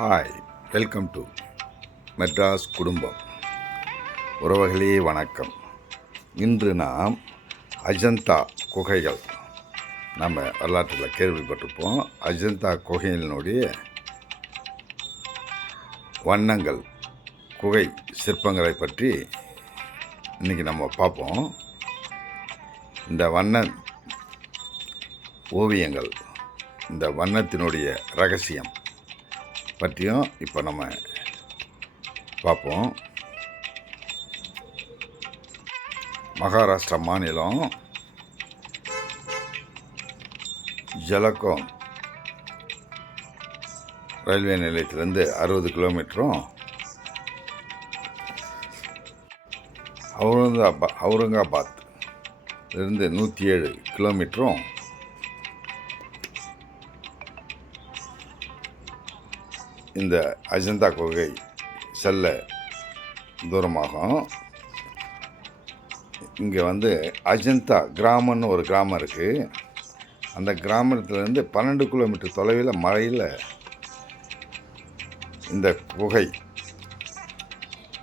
Hi, welcome to Madras குடும்பம். உறவுகளே வணக்கம். இன்று நாம் அஜந்தா குகைகள், நம்ம வரலாற்றில் கேள்விப்பட்டிருப்போம். அஜந்தா குகைகளினுடைய வண்ணங்கள், குகை சிற்பங்களை பற்றி இன்றைக்கி நம்ம பார்ப்போம். இந்த வண்ண ஓவியங்கள், இந்த வண்ணத்தினுடைய ரகசியம் பற்றியும் இப்போ நம்ம பார்ப்போம். மகாராஷ்டிரா மாநிலம் ஜலகோன் ரயில்வே நிலையத்திலேருந்து 60 கிலோமீட்டரும், அவுரங்காபாத் இருந்து 107 கிலோமீட்டரும் இந்த அஜந்தா குகை செல்ல தூரமாகும். இங்கே அஜந்தா கிராமம்னு ஒரு கிராமம் இருக்குது. அந்த கிராமத்துலேருந்து 12 கிலோமீட்டர் தொலைவில் மலையில் இந்த குகை,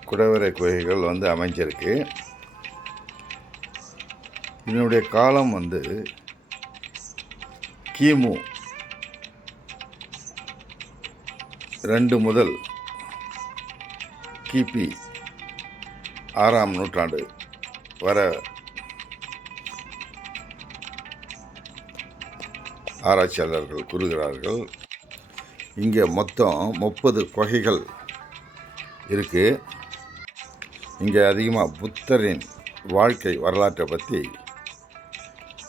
குடைவரை குகைகள் அமைஞ்சிருக்கு. இதனுடைய காலம் கிமு 2 முதல் கிபி 6ஆம் நூற்றாண்டு வர ஆராய்ச்சியாளர்கள் கூறுகிறார்கள். இங்கே மொத்தம் 30 குகைகள் இருக்குது. இங்கே அதிகமாக புத்தரின் வாழ்க்கை வரலாற்றை பற்றி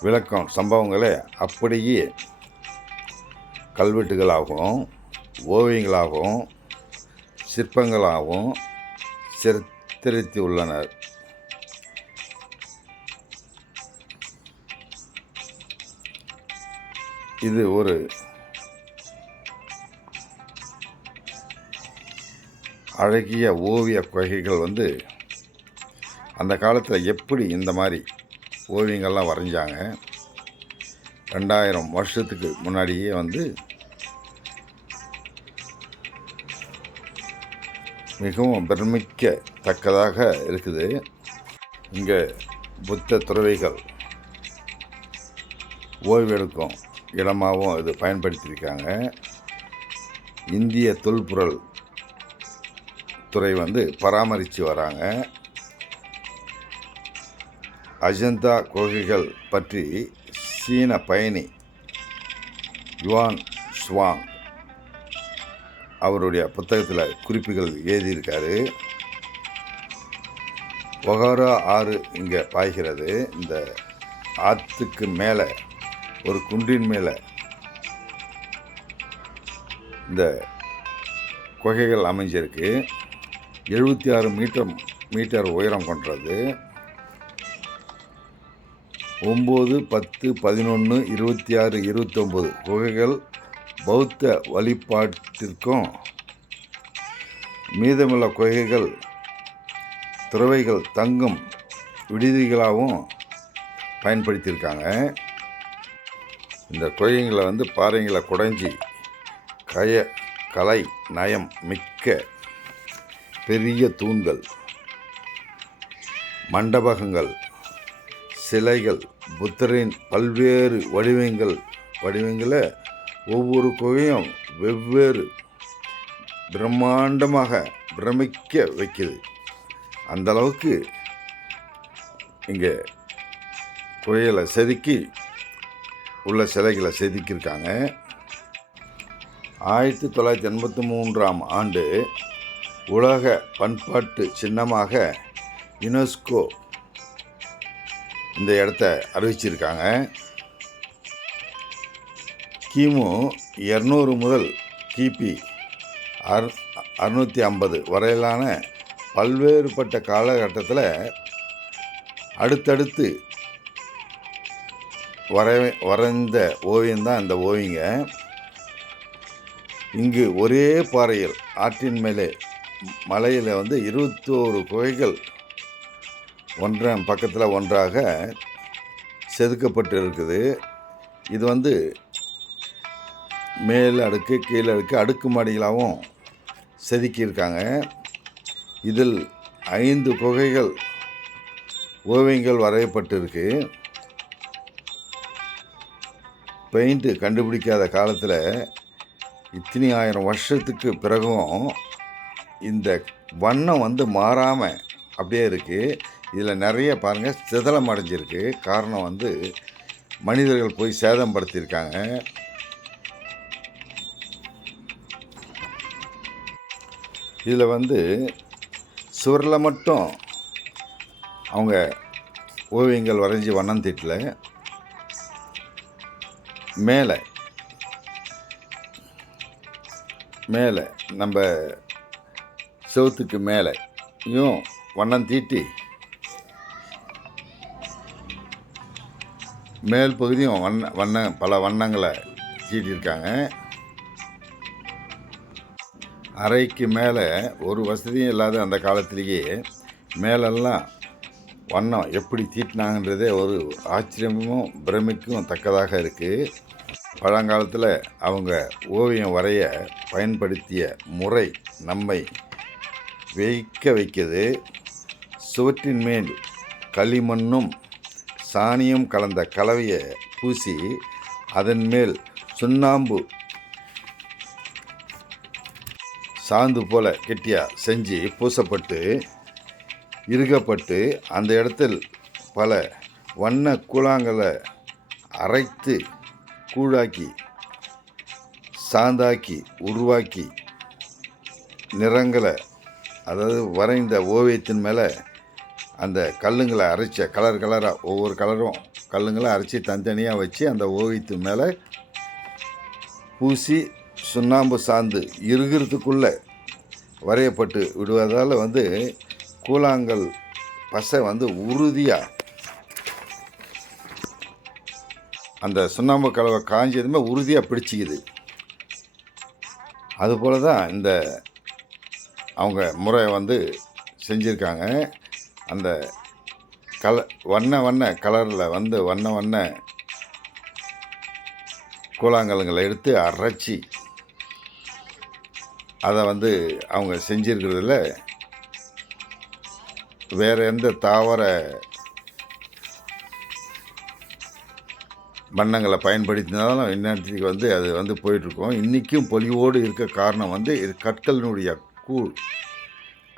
விளக்கம், சம்பவங்களை அப்படியே கல்வெட்டுகளாகவும் ஓவியங்களாகவும் சிற்பங்களாகவும் சித்தரித்து உள்ளனர். இது ஒரு அழகிய ஓவிய குகைகள். அந்த காலத்தில் எப்படி இந்த மாதிரி ஓவியங்கள்லாம் வரைஞ்சாங்க, 2000 வருஷத்துக்கு முன்னாடியே மிகவும் பிரமிக்கத்தக்கதாக இருக்குது. இங்கே புத்த துறவிகள் ஓய்வெடுக்கும் இடமாகவும் இது பயன்படுத்தியிருக்காங்க. இந்திய தொல்பொருள் துறை பராமரித்து வராங்க. அஜந்தா குகைகள் பற்றி சீன பயணி யுவான் ஷுவாங் அவருடைய புத்தகத்தில் குறிப்புகள் எழுதியிருக்காரு. ஒகாரா ஆறு இங்கே பாய்கிறது. இந்த ஆற்றுக்கு மேலே ஒரு குன்றின் மேலே இந்த குகைகள் அமைஞ்சிருக்கு. 76 மீட்டர் உயரம் கொண்டது. 9, 10, 11, 26, 29 குகைகள் பௌத்த வழிபாட்டிற்கும், மீதமுள்ள குகைகள் துறவிகள் தங்கும் விடுதிகளாகவும் பயன்படுத்தியிருக்காங்க. இந்த குகைகளை பாறைகளை குடைஞ்சி கலை நயம் மிக்க பெரிய தூண்கள், மண்டபங்கள், சிலைகள், புத்தரின் பல்வேறு வடிவங்களை ஒவ்வொரு குகையும் வெவ்வேறு பிரம்மாண்டமாக பிரமிக்க வைக்குது. அந்தளவுக்கு இங்கே குகைகளை செதுக்கி உள்ள சிலைகளை செதுக்கியிருக்காங்க. 1983ஆம் ஆண்டு உலக பண்பாட்டு சின்னமாக யுனெஸ்கோ இந்த இடத்த அறிவிச்சிருக்காங்க. கிமு 200 முதல் கிபி 650 வரையிலான பல்வேறுபட்ட காலகட்டத்தில் அடுத்தடுத்து வரைந்த ஓவியம்தான் இந்த ஓவியங்க. இங்கு ஒரே பாறையில் ஆற்றின் மேலே மலையில் 21 குகைகள் ஒன்றன் பக்கத்தில் ஒன்றாக செதுக்கப்பட்டு இருக்குது. இது மேல் அடுக்கு கீழே அடுக்கு அடுக்குமாடிகளாகவும் செதுக்கியிருக்காங்க. இதில் 5 குகைகள் ஓவியங்கள் வரையப்பட்டிருக்கு. பெயிண்ட்டு கண்டுபிடிக்காத காலத்தில் இத்தனை 1000 வருஷத்துக்கு பிறகும் இந்த வண்ணம் வந்து மாறாமல் அப்படியே இருக்குது. இதில் நிறைய பாருங்கள் சிதலம் அடைஞ்சிருக்கு. காரணம் வந்து மனிதர்கள் போய் சேதம் படுத்தியிருக்காங்க. இதில் வந்து சுவரில் மட்டும் அவங்க ஓவியங்கள் வரைஞ்சி வண்ணம் தீட்டல. மேலே நம்ம செவுத்துக்கு மேலேயும் வண்ணம் தீட்டி மேல் பகுதியும் பல வண்ணங்களை தீட்டியிருக்காங்க. அறைக்கு மேலே ஒரு வசதியும் இல்லாத அந்த காலத்திலேயே மேலெல்லாம் வண்ணம் எப்படி தீட்டினாங்கன்றதே ஒரு ஆச்சரியமும் பிரமிக்கும் தக்கதாக இருக்குது. பழங்காலத்தில் அவங்க ஓவியம் வரைய பயன்படுத்திய முறை நம்மை வியக்க வைக்கிறது. சுவற்றின் மேல் களிமண்ணும் சாணியும் கலந்த கலவையை பூசி அதன் மேல் சுண்ணாம்பு சாந்து போல கெட்டியாக செஞ்சு பூசப்பட்டு இறுகப்பட்டு அந்த இடத்தில் பல வண்ண கூழாங்கலை அரைத்து கூழாக்கி சாந்தாக்கி உருவாக்கி நிறங்களை, அதாவது வரைந்த ஓவியத்தின் மேலே அந்த கல்லுங்களை அரைச்ச கலராக ஒவ்வொரு கலரும் கல்லுங்களை அரைச்சி தனித்தனியாக வச்சு அந்த ஓவியத்தின் மேலே பூசி சுண்ணாம்பு சாந்து இறுகிறதுக்குள்ளே வரையப்பட்டு விடுவதால் வந்து கூழாங்கல் பசை வந்து உறுதியாக அந்த சுண்ணாம்பு கலவை காஞ்சதுமே உறுதியாக பிடிச்சிக்குது. அதுபோல் தான் இந்த அவங்க முறை வந்து செஞ்சுருக்காங்க. அந்த வண்ண கலரில் வந்து வண்ண கூழாங்கல்களை எடுத்து அரைச்சி அதை வந்து அவங்க செஞ்சுருக்கிறதுல வேறு எந்த தாவர வண்ணங்களை பயன்படுத்தினாலும் இந்நேரத்துக்கு வந்து அது வந்து போயிட்டுருக்கோம். இன்றைக்கும் பொலிவோடு இருக்க காரணம் வந்து இது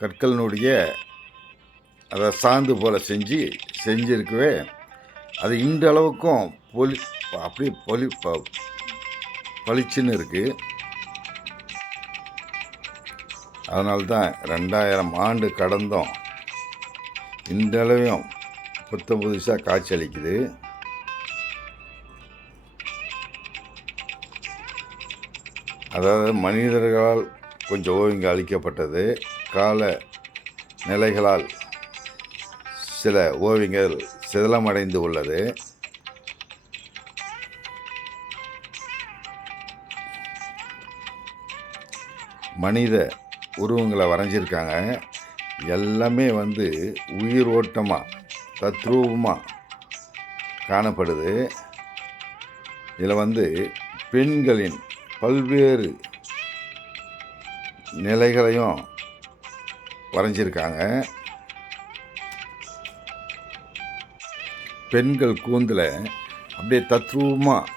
கற்களினுடைய அதை சாந்து போல் செஞ்சுருக்கவே அது இன்றளவுக்கும் அப்படியே பளிச்சுன்னு இருக்குது. அதனால்தான் 2000 ஆண்டு கடந்தும் இன்றளவையும் புதுசாக காட்சி அளிக்குது. அதாவது மனிதர்களால் கொஞ்சம் ஓவியங்கள் அளிக்கப்பட்டது, கால நிலைகளால் சில ஓவியங்கள் சிதலமடைந்து உள்ளது. மனித உருவங்களை வரைஞ்சிருக்காங்க. எல்லாமே வந்து உயிர் ஓட்டமாக தத்ரூபமாக காணப்படுது. இதில் வந்து பெண்களின் பல்வேறு நிலைகளையும் வரைஞ்சிருக்காங்க. பெண்கள் கூந்தில் அப்படியே தத்ரூபமாக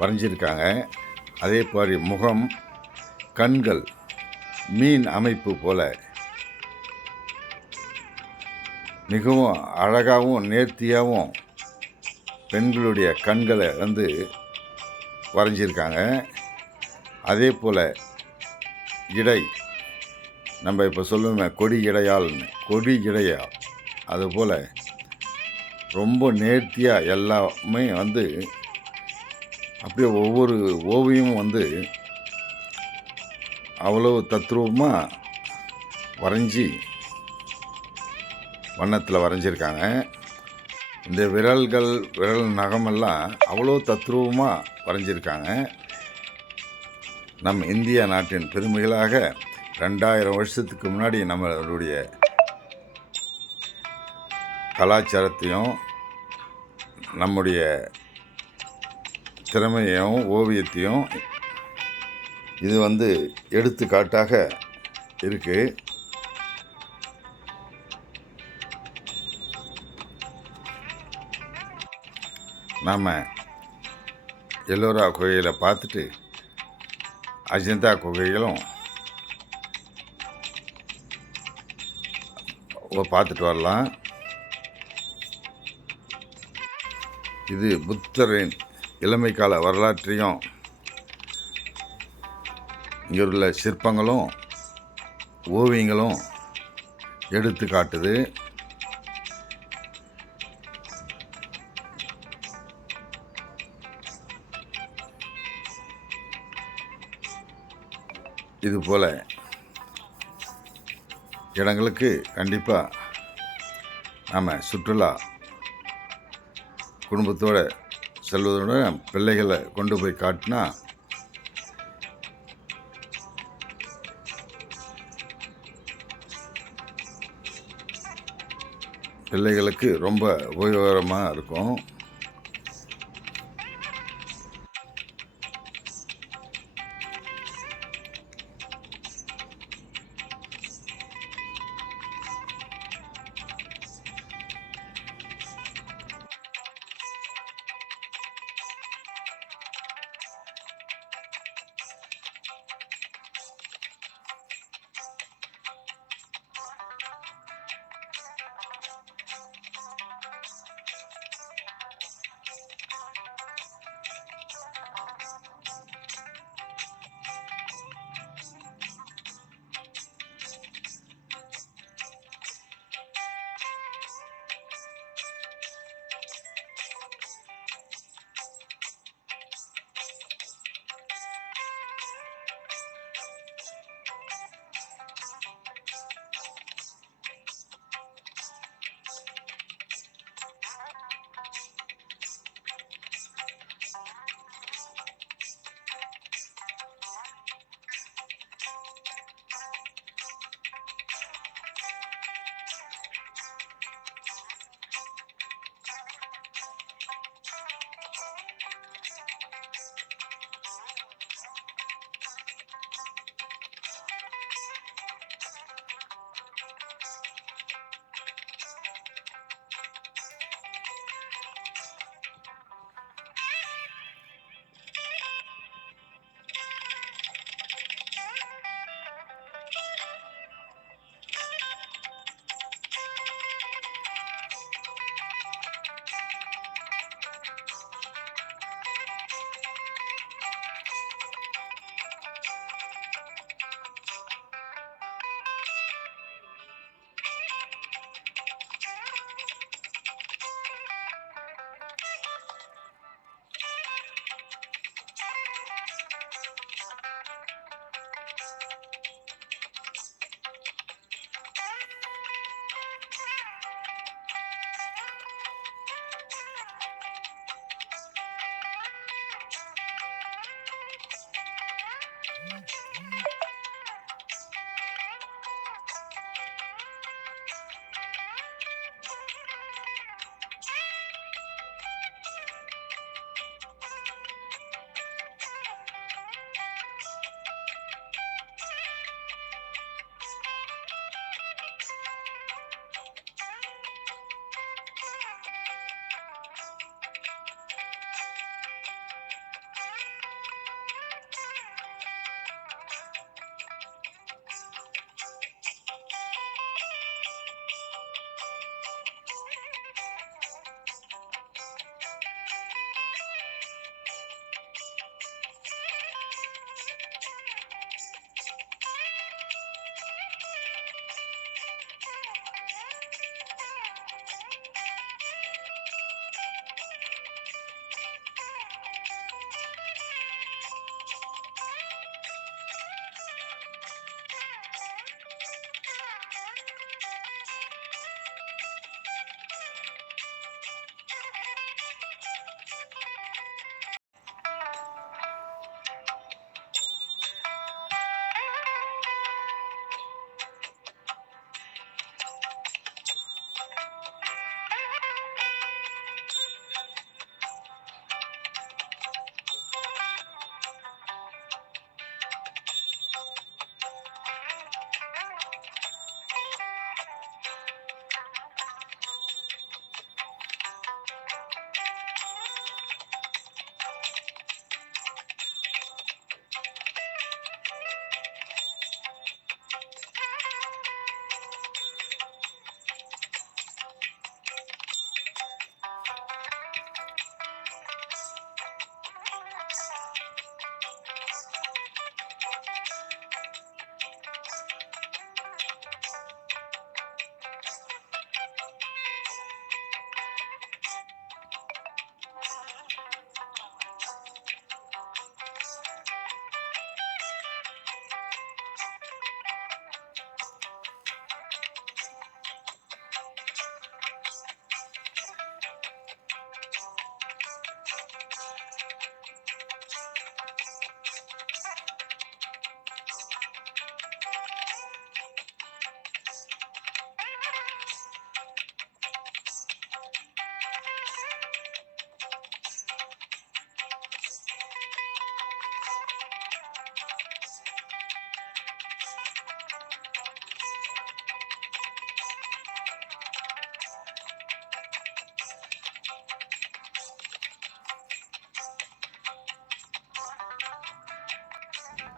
வரைஞ்சிருக்காங்க. அதே மாதிரி முகம், கண்கள் மீன் அமைப்பு போல் மிகவும் அழகாகவும் நேர்த்தியாகவும் பெண்களுடைய கண்களை வந்து வரைஞ்சிருக்காங்க. அதே போல் இடை, நம்ம இப்போ சொல்லுவோமே கொடி இடையா அதுபோல் ரொம்ப நேர்த்தியாக எல்லாமே வந்து அப்படியே ஒவ்வொரு ஓவியமும் வந்து அவ்வளோ தத்ரூபமாக வரைஞ்சி வண்ணத்தில் வரைஞ்சிருக்காங்க. இந்த விரல் நகமெல்லாம் அவ்வளோ தத்ரூபமாக வரைஞ்சிருக்காங்க. நம் இந்தியா நாட்டின் பெருமைகளாக 2000 வருஷத்துக்கு முன்னாடி நம்மளுடைய கலாச்சாரத்தையும் நம்முடைய திறமையையும் ஓவியத்தையும் இது வந்து எடுத்துக்காட்டாக இருக்குது. நாம் எல்லோரா குகைகளை பார்த்துட்டு அஜந்தா குகைகளும் பார்த்துட்டு வரலாம். இது புத்தரின் இளமை கால வரலாற்றையும் இங்கே உள்ள சிற்பங்களும் ஓவியங்களும் எடுத்து காட்டுது. இது போல் இடங்களுக்கு கண்டிப்பாக நாம் சுற்றுலா குடும்பத்தோடு செல்வதோட பிள்ளைகளை கொண்டு போய் காட்டினா பிள்ளைகளுக்கு ரொம்ப உபயோகரமாக இருக்கும்.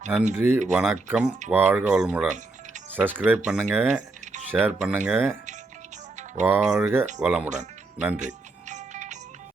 நன்றி, வணக்கம், வாழ்க வளமுடன். சப்ஸ்கிரைப் பண்ணுங்கள், ஷேர் பண்ணுங்கள். வாழ்க வளமுடன். நன்றி.